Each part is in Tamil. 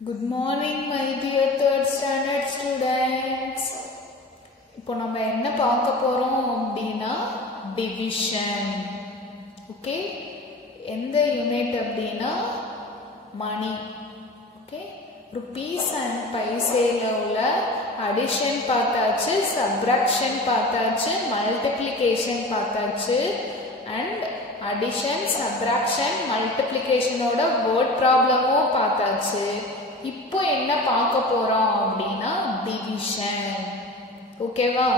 Good morning my dear third standard students. இப்போ நம்ம என்ன பார்க்க போறோம் அப்படினா division. Okay? எந்த யூனிட் அப்படினா money. Okay? rupees and paisela உள்ள addition பார்த்தாச்சு, subtraction பார்த்தாச்சு, multiplication பார்த்தாச்சு and addition, subtraction, multiplication ஓட word problem பார்த்தாச்சு. இப்போ என்ன பார்க்க போறோம் அப்படினா division. ஓகேவா?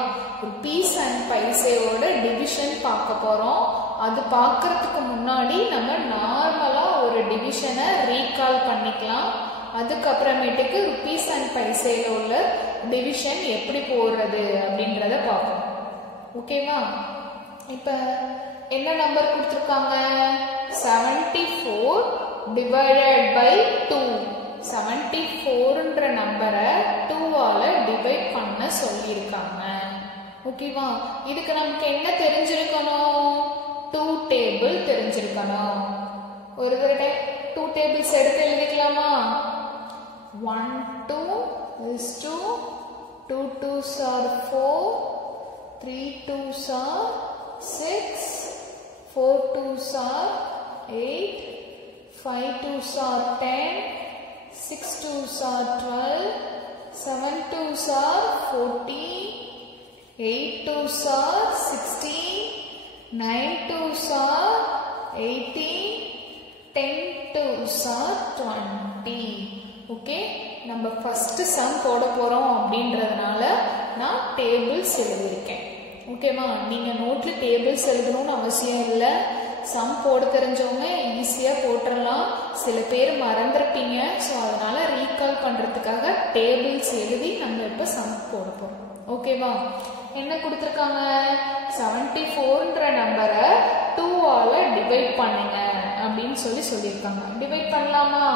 rupees and paisela division பார்க்க போறோம். அது பார்க்கிறதுக்கு முன்னாடி நம்ம நார்மலா ஒரு டிவிஷனை ரீகால் பண்ணிக்கலாம். அதுக்கு அப்புறமேட்டுக்கு rupees and paisela உள்ள டிவிஷன் எப்படி போடுறது அப்படின்றத பார்ப்போம். ஓகேவா? இப்போ என்ன நம்பர் கொடுத்திருக்காங்க? 74 divided by 2. 74 ன்ற நம்பரை 2 ஆல டிவைட் பண்ண சொல்லியிருக்காங்க. ஓகேவா? இதுக்கு நமக்கு என்ன தெரிஞ்சிருக்கணும்? 2 டேபிள் தெரிஞ்சிருக்கணும். ஒரு தடவை 2 டேபிள்ஸ் எடுத்து எழுதிக்கலாமா? 1 2 is 2, 2 2s are 4, 3 2s are 6, 4 2s are 8, 5 2s are 10, 6 2s are 12, 7 2s are 14, 8 2s are 16, 9 2s are 18, 10 2s are 20. Okay, நம்ம ஃபர்ஸ்ட் சம் போட போறோம் அப்படின்றதுனால நான் டேபிள்ஸ் எழுதியிருக்கேன். ஓகேவா? நீங்க நோட்ல டேபிள்ஸ் எழுதணும்னு அவசியம் இல்லை. சம் போட தெரிஞ்சவங்க ஈஸியா போட்டுடலாம். சில பேர் மறந்துருப்பீங்க. ஸோ அதனால ரீகால் பண்றதுக்காக டேபிள்ஸ் எழுதி நம்ம இப்ப சம் போட போறோம். ஓகேவா? என்ன கொடுத்துருக்காங்க? 74ன்ற நம்பரை 2 ஆல டிவைட் பண்ணுங்க அப்படின்னு சொல்லியிருக்காங்க. டிவைட் பண்ணலாமா?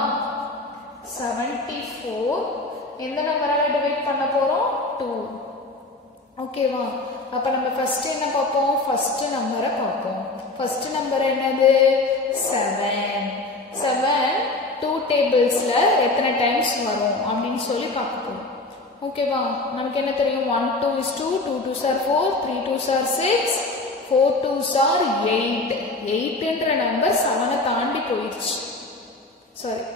74 எந்த நம்பரால டிவைட் பண்ண போறோம்? 2. ஓகேவா? அப்ப நம்ம ஃபர்ஸ்ட் என்ன பார்ப்போம்? ஃபர்ஸ்ட் நம்பரை பார்ப்போம். ஃபர்ஸ்ட் நம்பர் என்னது? 7. 7 2 டேபிள்ஸ்ல எத்தனை டைம்ஸ் வரும் அப்படின்னு சொல்லி பார்க்க போறோம். ஓகேவா? நமக்கு என்ன தெரியும்? 1 2 is 2, 2 2s are 4, 3 2s are 6, 4 2s are 8. 8ன்ற number 7 தாண்டி போயிடுச்சு. சாரி,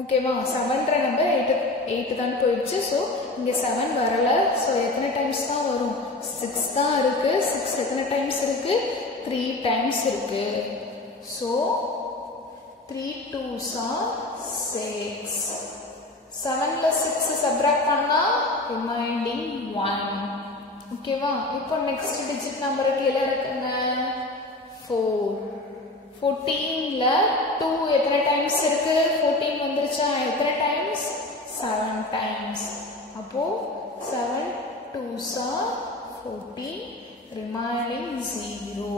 ஓகேவா? 7ன்ற நம்பர் 8 தான் போயிடுச்சு. ஸோ இங்க 7 வரல. ஸோ எத்தனை டைம்ஸ் தான் வரும்? 6 தான் இருக்கு. 6 எத்தனை டைம்ஸ் இருக்கு? 3 டைம்ஸ் இருக்கு. So 3 2s are 6. 7ல 6 சப்ட்ராக்ட் பண்ணா ரிமைனிங் 1. ஓகேவா? இப்போ நெக்ஸ்ட் டிஜிட் நம்பருக்கு கீழே இருக்குங்க 4. 14ல 2 எத்தனை டைம்ஸ் இருக்கு? 14 வந்துருச்சா? எத்தனை டைம்ஸ்? 7 டைம்ஸ். அப்போ 7 2s are 14, remaining 0.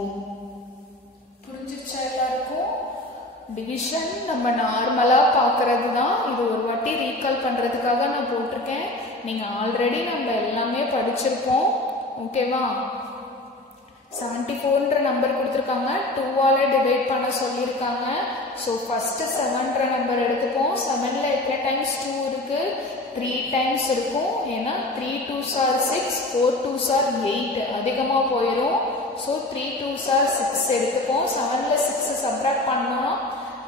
புரிஞ்சிருச்சா எல்லாருக்கும்? டிவிஷன் நம்ம நார்மலா பார்க்கிறது தான். இது ஒரு வாட்டி ரீகால் பண்றதுக்காக நான் போட்டிருக்கேன். நீங்க ஆல்ரெடி நம்ம எல்லாமே படிச்சிருப்போம். ஓகேவா? 74ன்ற நம்பர் கொடுத்துருக்காங்க. 2 ஆல டிவைட் பண்ண சொல்லியிருக்காங்க. ஸோ ஃபர்ஸ்ட் 7ன்ற நம்பர் எடுத்துப்போம். 7ல எத்தனை டைம்ஸ் 2 இருக்கு? 3 டைம்ஸ் இருக்கும். ஏன்னா 3 2s are 6, 4 2s are 8 அதிகமாக போயிடும். ஸோ 3 2s are 6 எடுத்துப்போம். 7ல 6 சப்ட்ராக்ட் பண்ணோம்னா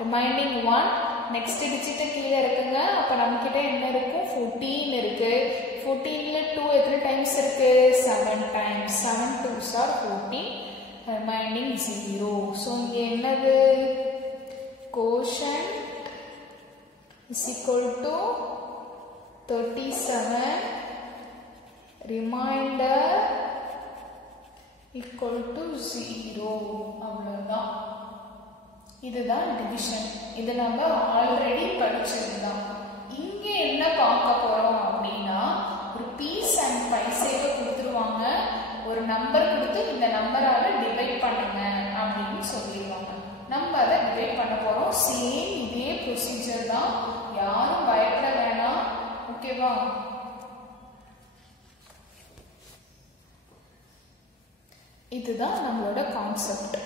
ரிமைனிங் 1. நெக்ஸ்ட் டிஜிட் கீழே இருக்குங்க. அப்போ நம்மக்கிட்ட என்ன இருக்கும்? 14 இருக்கு. 14ல 2 எத்தனை டைம்ஸ் இருக்கு? 7 times. 7 2s are 14, remaining 0. So இங்கே என்னது? quotient is equal to 37, remainder equal to 0. அவ்வளவுதான். இதுதான் டிவிஷன். இது நம்ம ஆல்ரெடி படிச்சதுதான். இங்க என்ன பார்க்க போறோம் அப்படின்னா rupees and paisela கொடுத்துருவாங்க. ஒரு நம்பர் கொடுத்து இந்த நம்பரால டிவைட் பண்ணுங்க அப்படின்னு சொல்லிடுவாங்க. நம்ம அதை டிவைட் பண்ண போறோம். சேம் இதே ப்ரொசீஜர் தான். யாரும் பயப்பட வேணாம். ஓகேவா? இதுதான் நம்மளோட கான்செப்ட்.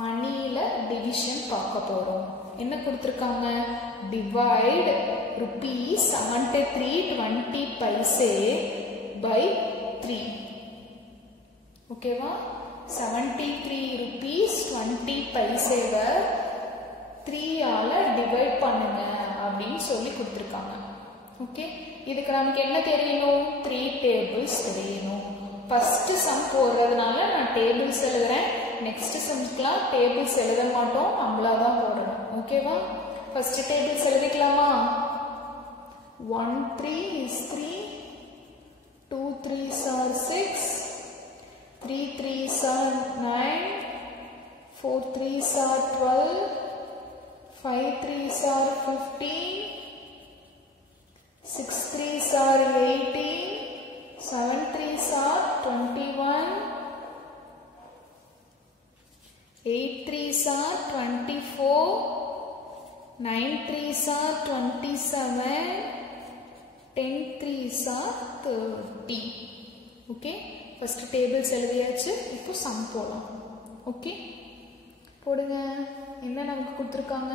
மணியில டிவிஷன் பார்க்க போறோம். என்ன கொடுத்திருக்காங்க? Divide rupees 73.20 paise by 3. ஓகேவா? 73 rupees 20 பைசேவை 3 ஆல டிவைட் பண்ணுங்க அப்படின்னு சொல்லி கொடுத்திருக்காங்க. ஓகே, இதுக்கு நமக்கு என்ன தெரியணும்? 3 டேபிள்ஸ் தெரியணும். ஃபர்ஸ்ட் சம் போடுறதுனால நான் டேபிள்ஸ் எழுதுறேன். நெக்ஸ்ட் சம்ஸ்க்குலாம் டேபிள்ஸ் எழுத மாட்டோம், நம்மளா தான் போடணும். ஓகேவா? ஃபர்ஸ்ட் டேபிள்ஸ் எழுதிக்கலாமா? 1 3 is 3, 2 3s are 6, 3 3s are 9, 4 3s are 12, 5 3s are 15, 6 3s are 18, 7 3s are 21, 8 3s are 24, 9 3s are 27, 10 3s are 30. Okay, first tables எழுதியாச்சு. இப்போ சம் போடலாம். ஓகே, போடுங்க. என்ன நமக்கு கொடுத்துருக்காங்க?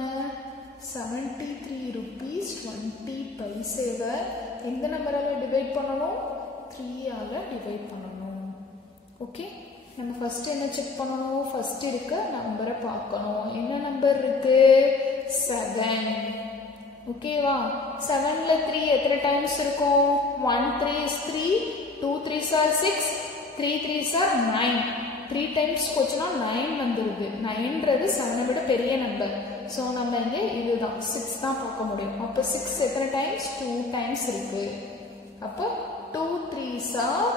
73 rupees 20 பைசேவை எந்த நம்பரால டிவைட் பண்ணணும்? 3 ஆல டிவைட் பண்ணணும். ஓகே, நம்ம ஃபர்ஸ்ட் என்ன செக் பண்ணணும்? ஃபர்ஸ்ட் இருக்க நம்பரை பார்க்கணும். என்ன நம்பர் இருக்கு? 7. ஓகேவா? 7ல 3 எத்தனை டைம்ஸ் இருக்கும்? 1 3 is 3, 2 3s are 6, 3 3s are 9. 3 times போச்சுன்னா 9 வந்துருது. 9ன்றது 7 விட பெரிய நம்பர். ஸோ நம்ம இங்கே இதுதான் 6 தான் பார்க்க முடியும். அப்போ 6 எத்தனை டைம்ஸ்? 2 டைம்ஸ் இருக்கு. அப்போ 2 3s are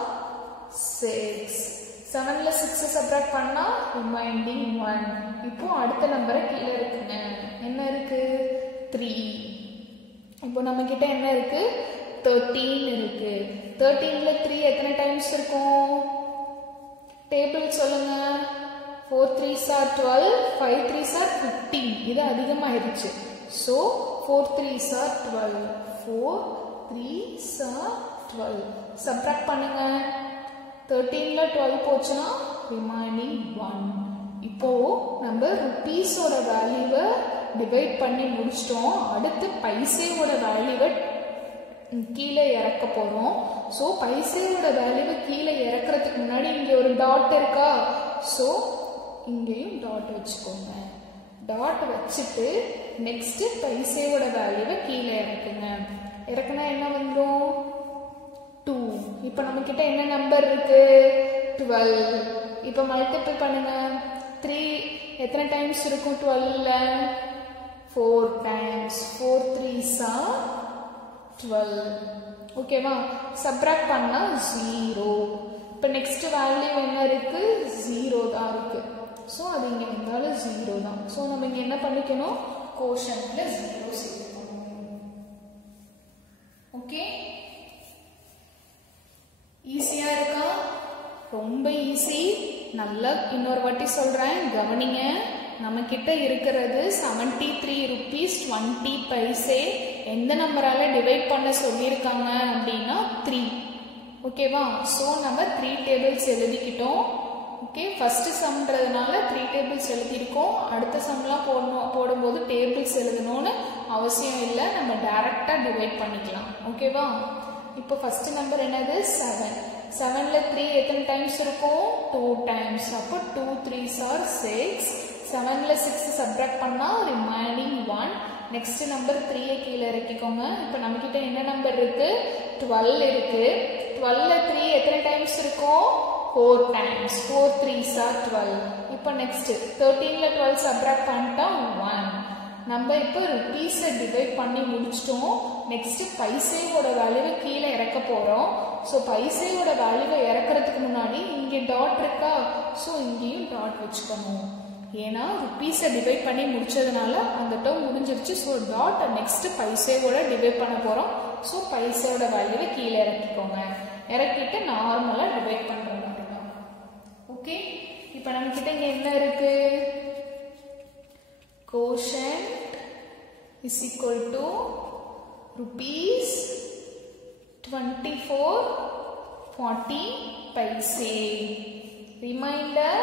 6. 7ல 6 சப்ராக்ட் பண்ணா ரிமைண்டிங் 1. இப்போ அடுத்த நம்பரை கீழே இருக்குங்க. என்ன இருக்கு? 3. இப்போ நம்ம கிட்ட என்ன இருக்கு? 13 இருக்கு. 13ல 3 எத்தனை டைம்ஸ் இருக்கும்? டேபிள் சொல்லுங்க. 4 3s are 12, 5 3s are 15. இது அதிகமாயிருச்சு. So 4 3s are 12, 4 3s are 12. Subtract பண்ணுங்க. 13ல 12 போச்சுன்னா ரிமைனிங் 1. இப்போ நம்ம ருபீஸோட வேல்யூவை டிவைட் பண்ணி முடிச்சிட்டோம். அடுத்து பைசேவோட வேல்யூவை கீழே இறக்க போறோம். ஸோ பைசேவோட வேல்யூவை கீழே இறக்குறதுக்கு முன்னாடி இங்கே ஒரு டாட் இருக்கா? ஸோ இங்கேயும் டாட் வச்சுக்கோங்க. டாட் வச்சுட்டு நெக்ஸ்ட் பைசேவோட வேல்யூவை கீழே இறக்குங்க. இறக்குனா என்ன வந்துடும்? 2. இப்போ நம்ம கிட்ட என்ன நம்பர் இருக்கு? 12. இப்போ மல்டிபிள் பண்ணுங்க. 3 எத்தனை டைம்ஸ் இருக்கும் 12ல? 4 டைம்ஸ். 4 3s are 12. ஓகேவா? சப்ராக்ட் பண்ணா 0. இப்போ நெக்ஸ்ட் வேல்யூ என்ன இருக்கு? 0 தான் இருக்கு. ஸோ அது இங்கே வந்தாலும் 0 தான். ஸோ நம்ம இங்கே என்ன பண்ணிக்கணும்? கோஷன்ட்ல 0 சேர்த்துக்கணும். ஓகே, ஈஸியா இருக்கா? ரொம்ப ஈஸி. நல்லா இன்னொரு வாட்டி சொல்றேன், கவனிங்க. நம்ம கிட்ட இருக்கிறது 73 rupees 20 பைசே எந்த நம்பரால டிவைட் பண்ண சொல்லியிருக்காங்க அப்படின்னா 3. ஓகேவா? ஸோ நம்ம 3 டேபிள்ஸ் எழுதிக்கிட்டோம். ஓகே, ஃபர்ஸ்ட் சம்ன்றதுனால 3 டேபிள்ஸ் எழுதியிருக்கோம். அடுத்த சம்லாம் போடும்போது டேபிள்ஸ் எழுதணும்னு அவசியம் இல்லை, நம்ம டைரக்டா டிவைட் பண்ணிக்கலாம். ஓகேவா? இப்போ ஃபர்ஸ்ட் நம்பர் என்னது? 7. 7ல 3 எத்தனை டைம்ஸ் இருக்கும்? 2 டைம்ஸ். அப்போ 2 3s are 6. 7ல 6 சப்ராக்ட் பண்ணா ரிமைனிங் 1. நெக்ஸ்ட் நம்பர் 3 கீழே இறக்கிக்கோங்க. இப்போ நம்ம கிட்ட என்ன நம்பர் இருக்கு? 12 இருக்கு. 12ல 3 எத்தனை டைம்ஸ் இருக்கும்? 4 டைம்ஸ். 4 3s are 12. இப்போ நெக்ஸ்ட் 13ல 12 சப்ராக்ட் பண்ணிட்டா 1. நம்ம இப்போ ருபீஸை டிவைட் பண்ணி முடிச்சிட்டோம். நெக்ஸ்ட் பைசேவோட வேல்யூவை கீழே இறக்க போறோம். ஸோ பைசேவோட வேல்யூவை இறக்குறதுக்கு முன்னாடி இங்கே டாட் இருக்கா? ஸோ இங்கேயும் டாட் வச்சுக்கணும். ஏன்னா ருபீஸை டிவைட் பண்ணி முடிச்சதுனால அந்த டேர்ம் முடிஞ்சிருச்சு. ஸோ டாட் நெக்ஸ்ட் பைசேவோட டிவைட் பண்ண போறோம். ஸோ பைசேவோட வேல்யூவை கீழே இறக்கிக்கோங்க. இறக்கிட்டு நார்மலா டிவைட் பண்ற மாதிரி தான். ஓகே, இப்போ நம்ம கிட்ட இங்க என்ன இருக்கு? quotient is equal to rupees 24.40 paise. Reminder,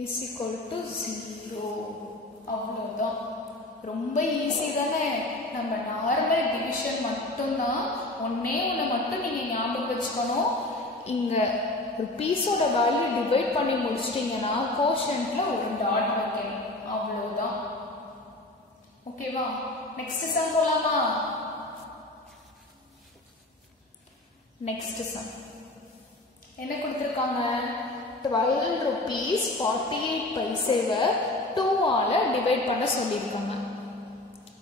is equal to 0. அவ்வளவுதான். ரொம்ப ஈஸி தானே. நம்ம நார்மல் டிவிஷன் மட்டும்தான். ஒன்னே ஒன்று மட்டும் நீங்க ஞாபகம் வச்சுக்கணும். இங்க ருபீஸோட வேல்யூ டிவைட் பண்ணி முடிச்சிட்டீங்கன்னா கோஷன்ட்ல ஒரு டாட் வைக்கணும். அவ்வளவுதான். ஓகேவா? நெக்ஸ்ட் சம் போலாமா? நெக்ஸ்ட் சம் என்ன கொடுத்திருக்காங்க? 12 rupees 48 பைசேவை 2 ஆல டிவைட் பண்ண சொல்லியிருக்காங்க.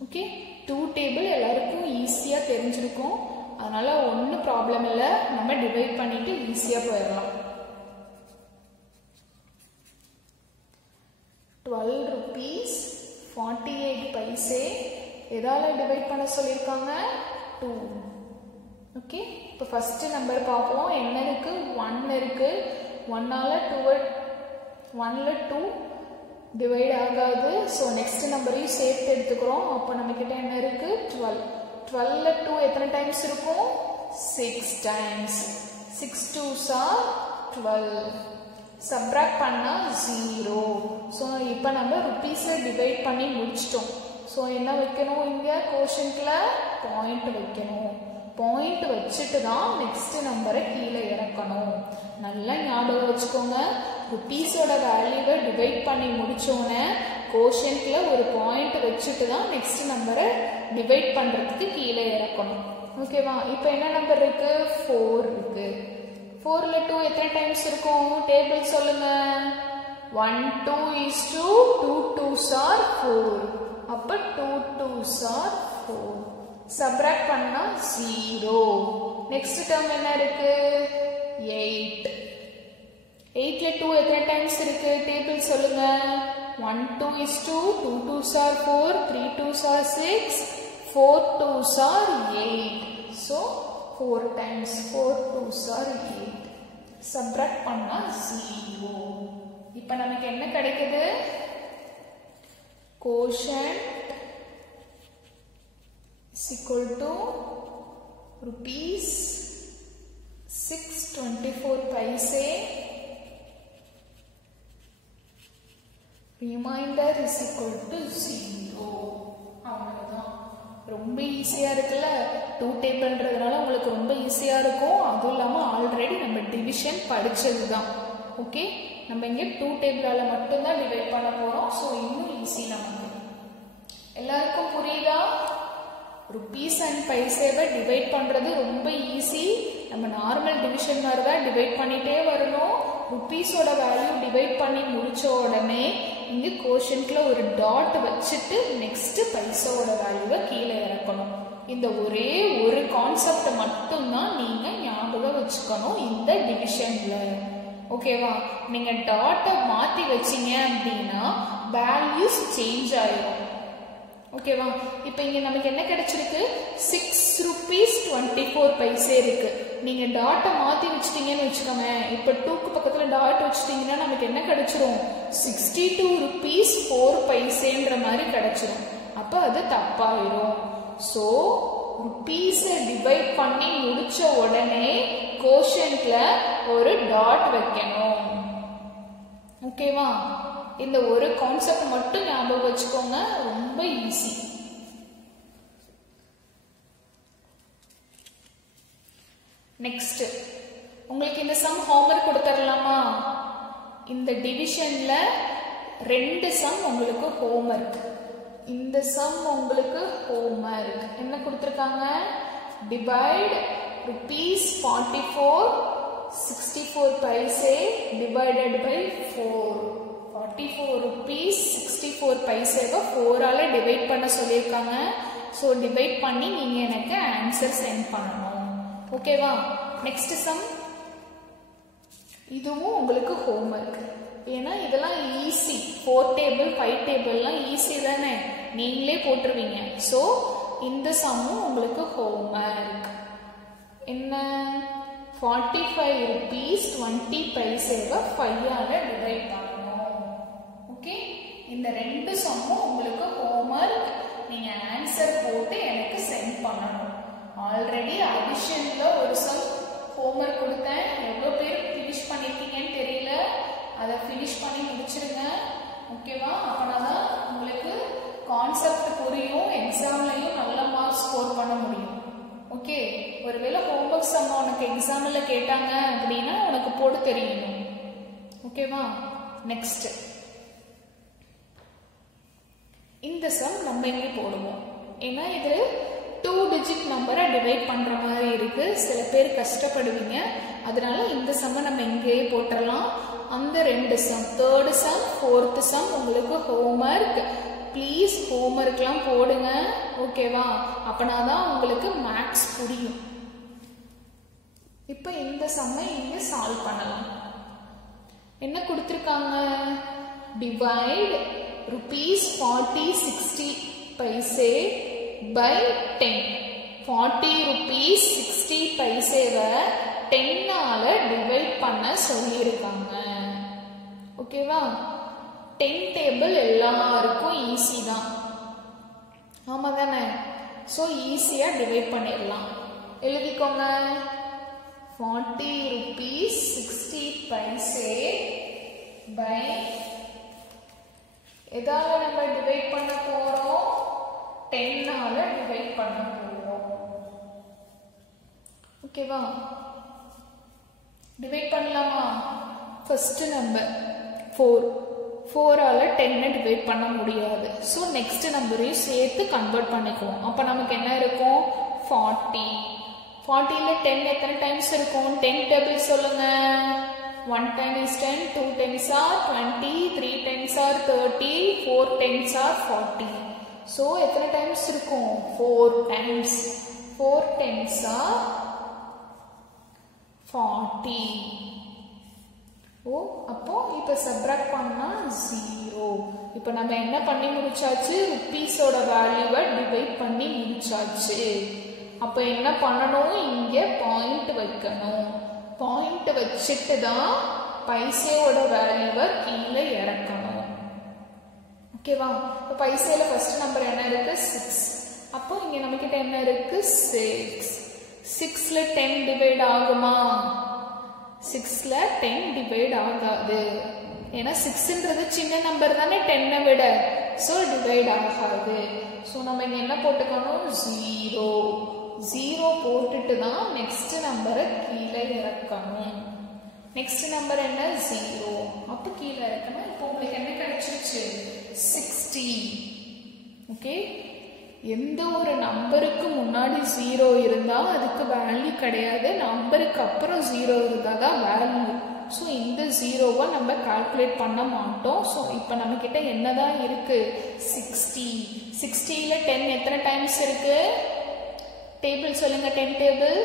ஓகே, 2 டேபிள் எல்லாருக்கும் ஈஸியா தெரிஞ்சிருக்கும். அதனால ஒன்றும் ப்ராப்ளம் இல்லை. நம்ம டிவைட் பண்ணிட்டு ஈஸியா போயிடலாம். 12 rupees 48 பைசே எதால டிவைட் பண்ண சொல்லியிருக்காங்க? 2. ஓகே, இப்போ ஃபர்ஸ்ட் நம்பர் பார்ப்போம். என்ன இருக்கு? 1 இருக்கு. 1ஆல 2 டிவைட் ஆகாது. ஸோ நெக்ஸ்ட் நம்பரையும் சேர்த்து எடுத்துக்கிறோம். அப்போ நம்ம கிட்ட என்ன இருக்கு? 12. 12ல 2 எத்தனை டைம்ஸ் இருக்கும்? 6 டைம்ஸ். 6 2s are 12. சப்ராக்ட் பண்ணா 0. ஸோ இப்போ நம்ம ருபீஸை டிவைட் பண்ணி முடிச்சிட்டோம். ஸோ என்ன வைக்கணும்? இங்க கோஷன்ட்ல பாயிண்ட் வைக்கணும். பாயிண்ட் வச்சுட்டு தான் நெக்ஸ்ட் நம்பரை கீழே இறக்கணும். நல்லா ஞாபகம் வச்சுக்கோங்க. ருபீஸோட வேல்யூவை டிவைட் பண்ணி முடிச்சோன்னே கோஷன்ட்ல ஒரு பாயிண்ட் வச்சுட்டு தான் நெக்ஸ்ட் நம்பரை டிவைட் பண்றதுக்கு கீழே இறக்கணும். ஓகேவா? இப்போ என்ன நம்பர் இருக்கு? 4 இருக்கு. 4ல 2 எத்தனை டைம்ஸ் இருக்கும்? டேபிள் சொல்லுங்க. 1 2 is to 2 2s are 4. அப்ப 2 2s are 4. சப்ராக்ட் பண்ணா 0. நெக்ஸ்ட் டேர்ம் என்ன இருக்கு? 8. 8ல 2 எத்தனை டைம்ஸ் இருக்கு? டேபிள் சொல்லுங்க. 1 2 is to 2 2s are 4, 3 2s are 6, 4 2s are 8. So 4 times 4 2s are 8. Subtract பண்ணா 0. இப்போ நமக்கு என்ன கிடைக்குது? Quotient is equal to rupees 624 paise. Remainder is equal to 0. அவ்வளவுதான். ரொம்ப ஈஸியா இருக்குல்ல. 2 டேபிள்ன்றதுனால உங்களுக்கு ரொம்ப ஈஸியா இருக்கும். அதுவும் இல்லாம ஆல்ரெடி நம்ம டிவிஷன் படிச்சதுதான். ஓகே, நம்ம இங்க 2 டேபிளால மட்டும்தான் டிவைட் பண்ண போறோம். ஸோ இன்னும் ஈஸி நமக்கு. எல்லாருக்கும் புரியுதா? ருபீஸ் அண்ட் பைசேவை டிவைட் பண்றது ரொம்ப ஈஸி. நம்ம நார்மல் டிவிஷன் மாதிரி தான் டிவைட் பண்ணிட்டே வரணும். ருபீஸோட வேல்யூ டிவைட் பண்ணி முடிச்ச உடனே இங்க கோஷன்ட்ல ஒரு டாட் வச்சுட்டு நெக்ஸ்ட் பைசாவோட வேல்யூவை கீழே இறக்கணும். இந்த ஒரே ஒரு கான்செப்ட் மட்டும்தான் நீங்க ஞாபகம் வச்சுக்கணும் இந்த டிவிஷன்ல. ஓகேவா? நீங்க டாட்டை மாத்தி வச்சீங்க அப்படின்னா வேல்யூஸ் சேஞ்ச் ஆயிடும். ஓகேவா? இப்போ இங்க நமக்கு என்ன கிடைச்சிருக்கு? 6 rupees 24 பைசே இருக்கு. நீங்க டாட்டை மாத்தி வச்சிட்டீங்கன்னு வச்சுக்கோங்க. இப்போ 2க்கு பக்கத்துல டாட் வச்சிட்டீங்கன்னா நமக்கு என்ன கிடைச்சிரும்? 62 rupees 4 பைசேன்ற மாதிரி கிடைச்சிரும். அப்ப அது தப்பாயிரும். ஸோ ருபீஸை டிவைட் பண்ணி முடிச்ச உடனே கோஷன்ட்ல ஒரு டாட் வைக்கணும். ஓகேவா? இந்த ஒரு கான்செப்ட் மட்டும் ஞாபகம் வச்சுக்கோங்க. ரொம்ப ஈஸி. நெக்ஸ்ட் உங்களுக்கு இந்த சம் ஹோம்வொர்க் கொடுத்துடலாமா? இந்த டிவிஷன்ல 2 சம் உங்களுக்கு ஹோம்வொர்க். இந்த சம் உங்களுக்கு ஹோம்வொர்க் என்ன கொடுத்திருக்காங்க? Divide rupees 44 64 paise divided by 4. 44 rupees 64 பைசேவை 4 ஆல டிவைட் பண்ண சொல்லியிருக்காங்க. ஸோ டிவைட் பண்ணி நீங்க எனக்கு ஆன்சர் சென்ட் பண்ணணும். ஓகேவா? Next sum. இதுவும் உங்களுக்கு ஹோம்வொர்க். ஏன்னா இதெல்லாம் ஈஸி. 4 டேபிள் 5 டேபிள்லாம் ஈஸி தானே, நீங்களே போட்டுருவீங்க. ஸோ இந்த சம்மும் உங்களுக்கு ஹோம்வொர்க். என்ன? 45 rupees 20 பைசேவை 5 ஆல டிவைட் பண்ணணும். ஓகே, இந்த 2 சம்மும் உங்களுக்கு ஹோம்வொர்க். நீங்க ஆன்சர் போட்டு எனக்கு சென்ட் பண்ணணும். ஆல்ரெடி அடிஷன்ல ஒரு சம் ஹோம்வொர்க் கொடுத்தேன். எவ்வளவு பேர் ஃபினிஷ் பண்ணிருக்கீங்கன்னு தெரியல. அதை ஃபினிஷ் பண்ணி முடிச்சிடுங்க. ஓகேவா? அப்போதான் உங்களுக்கு கான்செப்ட் புரியும், எக்ஸாம்லையும் நல்ல மார்க்ஸ் ஸ்கோர் பண்ண முடியும். ஓகே, ஒருவேளை ஹோம்ஒர்க் சம் உனக்கு எக்ஸாம்ல கேட்டாங்க அப்படின்னா உனக்கு போட தெரியணும். ஓகேவா? நெக்ஸ்ட் இந்த சம் நம்ம இங்கே போடுவோம். ஏன்னா இது 2 டிஜிட் நம்பரை டிவைட் பண்ற மாதிரி இருக்கு. சில பேர் கஷ்டப்படுவீங்க, அதனால இந்த சம்மை நம்ம இங்கேயே போட்டுடலாம். அந்த 2 sum, 3rd sum 4th sum உங்களுக்கு ஹோம்ஒர்க். ப்ளீஸ் ஹோம்ஒர்க்லாம் போடுங்க. ஓகேவா? அப்பனாதான் உங்களுக்கு மேக்ஸ் புரியும். இப்போ இந்த சம்மை இங்க சால்வ் பண்ணலாம். என்ன கொடுத்திருக்காங்க? Divide ₹40.60 by 10. 40 rupees 60 பைசேவை 10 ஆல டிவைட் பண்ண சொல்லியிருக்காங்க. ஓகேவா? 10 டேபிள் எல்லாருக்கும் ஈஸி தான். ஆமா தானே? ஸோ ஈஸியா டிவைட் பண்ணிடலாம். எழுதிக்கோங்க. 40 rupees 60 பைசே by எதால நம்ம டிவைட் பண்ண போறோம்? 10 ஆல டிவைட் பண்ண போறோம். ஓகேவா? டிவைட் பண்ணலாமா? ஃபர்ஸ்ட் நம்பர் 4 ஆல 10 டிவைட் பண்ண முடியாது. ஸோ நெக்ஸ்ட் நம்பரையும் சேர்த்து கன்வெர்ட் பண்ணிக்குவோம். அப்போ நமக்கு என்ன இருக்கும்? 40. 40ல 10 எத்தனை டைம்ஸ் இருக்கும்? 10 டேபிள் சொல்லுங்க. 1 time is 10, 2 times are 20, 3 times are 30, 4 times are 40. So, எத்தனை times இருக்கும்? 4 times. 4 times are 40. அப்போ இப்ப சப்ராக்ட் பண்ணா 0. இப்ப நம்ம என்ன பண்ணி முடிச்சாச்சு? ருப்பீஸோட வேல்யூவை டிவைட் பண்ணி முடிச்சாச்சு. அப்ப என்ன பண்ணணும்? இங்க பாயிண்ட் வைக்கணும். பாயிண்ட் வச்சிட்டு தான் பைசேவோட வேல்யூவை கீழே இறக்கணும். ஓகேவா? இப்போ பைசேல ஃபர்ஸ்ட் நம்பர் என்ன இருக்கு? 6. அப்போ இங்க நம்ம கிட்ட என்ன இருக்கு? 6. 6ல 10 டிவைட் ஆகுமா? 6ல 10 டிவைட் ஆகாது. ஏன்னா 6ன்றது சின்ன நம்பர் தானே 10 விட. ஸோ டிவைட் ஆகாது. ஸோ நம்ம இங்க என்ன போட்டுக்கணும்? 0. 0 போட்டுட்டு தான் நெக்ஸ்ட் நம்பரை கீழே இறக்கணும். நெக்ஸ்ட் நம்பர் என்ன? 0. அப்போ கீழே இறக்கணும். இப்போ உங்களுக்கு என்ன கிடைச்சிருச்சு? 60. ஓகே, எந்த ஒரு நம்பருக்கு முன்னாடி 0 இருந்தா அதுக்கு வேல்யூ கிடையாது. நம்பருக்கு அப்புறம் 0 இருந்தா தான் வேல்யூ. ஸோ இந்த 0வை நம்ம கால்குலேட் பண்ண மாட்டோம். ஸோ இப்போ நம்ம கிட்ட என்னதான் இருக்கு? 60. 60ல 10 எத்தனை டைம்ஸ் இருக்கு? டேபிள் சொல்லுங்க. 10 table.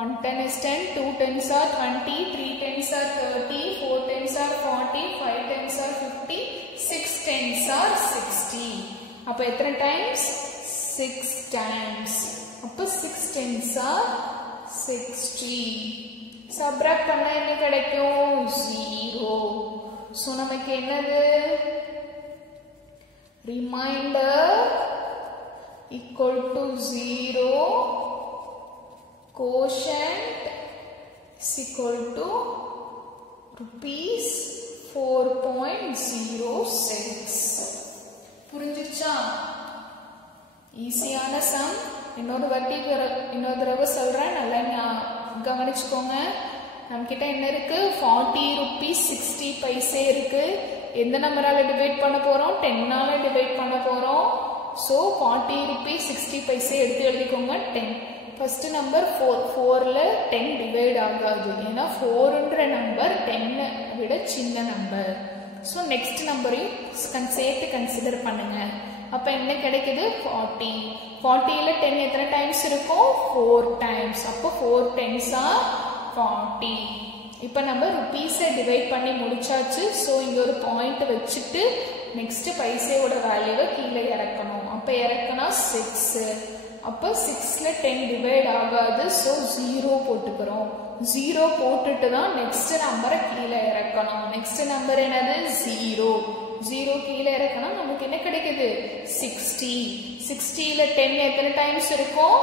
1 10 is 10, 2 times are 20, 3 times are 30, 4 times are 40, 5 times are 50, 6 times are 60. அப்ப எத்தனை டைம்ஸ்? 6 times. அப்ப 6 times are 60. சப்ராக்ட் பண்ணா என்ன கிடைக்கும்? 0. சோ நமக்கு என்னது? Remainder equal to 0, quotient is equal to ₹4.06. புரிஞ்சிச்சா? ஈஸியான சம். இன்னொரு தடவை சொல்றேன், நல்லா கவனிச்சுக்கோங்க. நம்ம கிட்ட என்ன இருக்கு? 40 rupees 60 பைசே இருக்கு. எந்த நம்பரால டிவைட் பண்ண போறோம்? 10 ஆல டிவைட் பண்ண போறோம். So 40 rupees 60 பைசே எடுத்து எழுதிக்கோங்க. 10. First number 4. 4ல 10 டிவைட் ஆகாது. ஏன்னா 4ன்ற நம்பர் 10 விட சின்ன நம்பர். ஸோ நெக்ஸ்ட் நம்பரையும் சேர்த்து கன்சிடர் பண்ணுங்க. அப்ப என்ன கிடைக்குது? 40. 40ல 10 எத்தனை டைம்ஸ் இருக்கும்? 4 டைம்ஸ். அப்போ 4 டைம்ஸ் ஆர் 40. இப்போ நம்ம ருபீஸை டிவைட் பண்ணி முடிச்சாச்சு. ஸோ இங்க ஒரு பாயிண்ட் வச்சுட்டு நெக்ஸ்ட் பைசேவோட வேல்யூவை கீழே இறக்கணும். அப்ப இறக்குனா 6. அப்ப 6ல 10 டிவைட் ஆகாது. ஸோ 0 போட்டுக்கிறோம். 0 போட்டுட்டு தான் நெக்ஸ்ட் நம்பரை கீழே இறக்கணும். நெக்ஸ்ட் நம்பர் என்னது? 0. 0 கீழே இறக்கணும். நமக்கு என்ன கிடைக்குது? 60. 60ல 10 எத்தனை டைம்ஸ் இருக்கும்?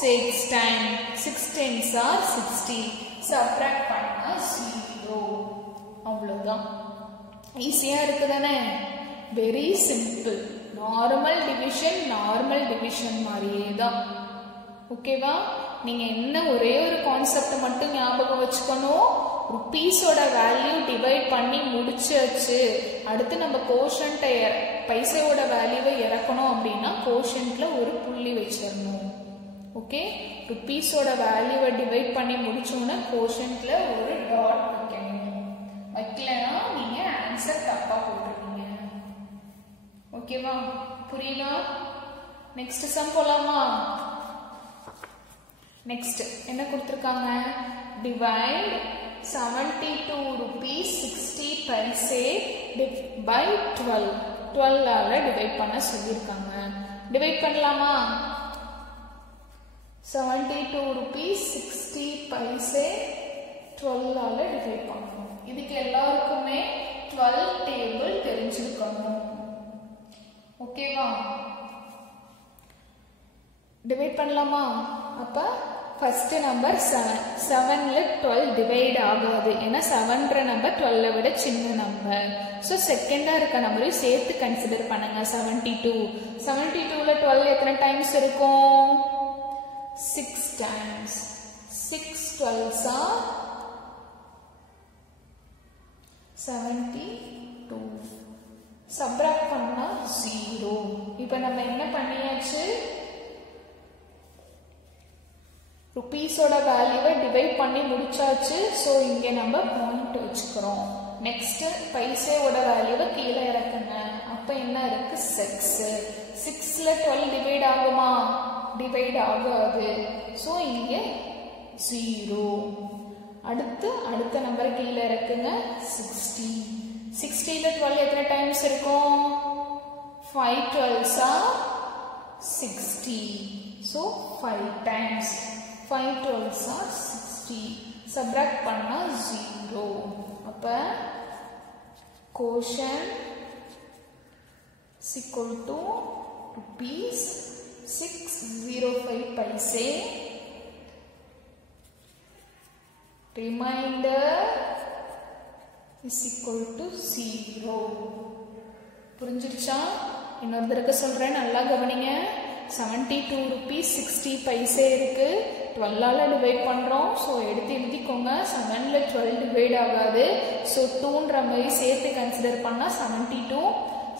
6 டைம்ஸ். 6 times are 60. சப்ட்ராக்ட் பண்ணா 0. அவ்வளவுதான். ஈஸியா இருக்குதானே? Very simple. நார்மல் டிவிஷன் மாதிரியே தான். ஓகேவா? நீங்க என்ன ஒரே ஒரு கான்செப்ட் மட்டும் ஞாபகம் வச்சுக்கணும். ருபீஸோட வேல்யூ டிவைட் பண்ணி முடிச்சாச்சு. அடுத்து நம்ம கோஷன்ட் பைசையோட வேல்யூவை இறக்கணும் அப்படின்னா கோஷன்ட்ல ஒரு புள்ளி வச்சிடணும். ஓகே, ருபீஸோட வேல்யூவை டிவைட் பண்ணி முடிச்சோன்னா கோஷன்ட்ல ஒரு டாட் வைக்கணும். வைக்கலன்னா நீங்க ஆன்சர் தப்பா போட்டுருக்கீங்க. ஓகேவா? புரியுதா? நெக்ஸ்ட் சம் போலாமா? நெக்ஸ்ட் என்ன கொடுத்திருக்காங்க? டிவைட் 72 rupees 60 paise by 12 ஆல டிவைட் பண்ண சொல்லியிருக்காங்க. டிவைட் பண்ணலாமா? 72 rupees 60 paise 12 ஆல டிவைட் பண்ணணும். இதுக்கு எல்லாருக்குமே 12 டேபிள் தெரிஞ்சிருக்கணும். ஓகேவா? டிவைட் பண்ணலாமா? அப்ப ஃபர்ஸ்ட் நம்பர் 7. 7ல 12 டிவைட் ஆகாது. ஏன்னா 7ன்ற நம்பர் 12 விட சின்ன நம்பர். ஸோ செகண்டா இருக்க நம்பரையும் சேர்த்து கன்சிடர் பண்ணுங்க. 72. 72ல 12 எத்தனை டைம்ஸ் இருக்கும்? 6 டைம்ஸ். 6 12s are 72. சப்ராக்ட் பண்ணா 0. இப்போ நம்ம என்ன பண்ணியாச்சு? ருபீஸோட வேல்யூவை டிவைட் பண்ணி முடிச்சாச்சு. ஸோ இங்கே நம்ம பாயிண்ட் வச்சுக்கிறோம். நெக்ஸ்ட் பைசையோட வேல்யூவை கீழே இறக்குங்க. அப்போ என்ன இருக்கு? 6. 6ல 12 டிவைட் ஆகுமா? டிவைட் ஆகாது. ஸோ இங்கே 0. அடுத்த நம்பர் கீழே இறக்குங்க. 60. 60ல 12 எத்தனை டைம்ஸ் இருக்கும்? 5 12s are 60. So 5 times. 5 12s are 60. Subtract பண்ணா 0. அப்ப quotient is equal to rupees 605 paise. Remainder is equal to 0. புரிஞ்சிருச்சா? இன்னொரு தடவை சொல்றேன், நல்லா கவனிங்க. 72 rupees 60 paise இருக்கு. 12 ஆல டிவைட் பண்றோம். ஸோ எடுத்து எழுதிக்கோங்க. 7ல 12 டிவைட் ஆகாது. ஸோ 2ன்ற மாதிரி சேர்த்து கன்சிடர் பண்ணா 72.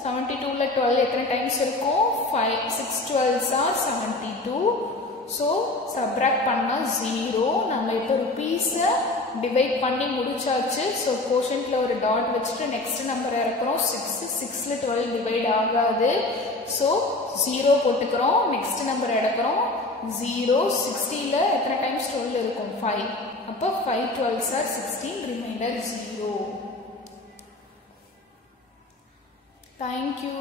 72ல 12 எத்தனை டைம்ஸ் இருக்கும்? 6 12s are 72. ஸோ சப்ராக்ட் பண்ணா 0. நம்ம இப்போ ருபீஸை டிவைட் பண்ணி முடிச்சாச்சு. ஸோ கோஷன்ட்ல ஒரு டாட் வச்சுட்டு நெக்ஸ்ட் நம்பர் இறக்குறோம். 6. 6ல 12 டிவைட் ஆகாது. ஸோ 0 போட்டுக்கிறோம். நெக்ஸ்ட் நம்பர் எடுக்கிறோம். 0. 60ல எத்தனை டைம்ஸ் 12 இருக்கும்? 5. அப்போ 5 12s are 16. Reminder 0. Thank you.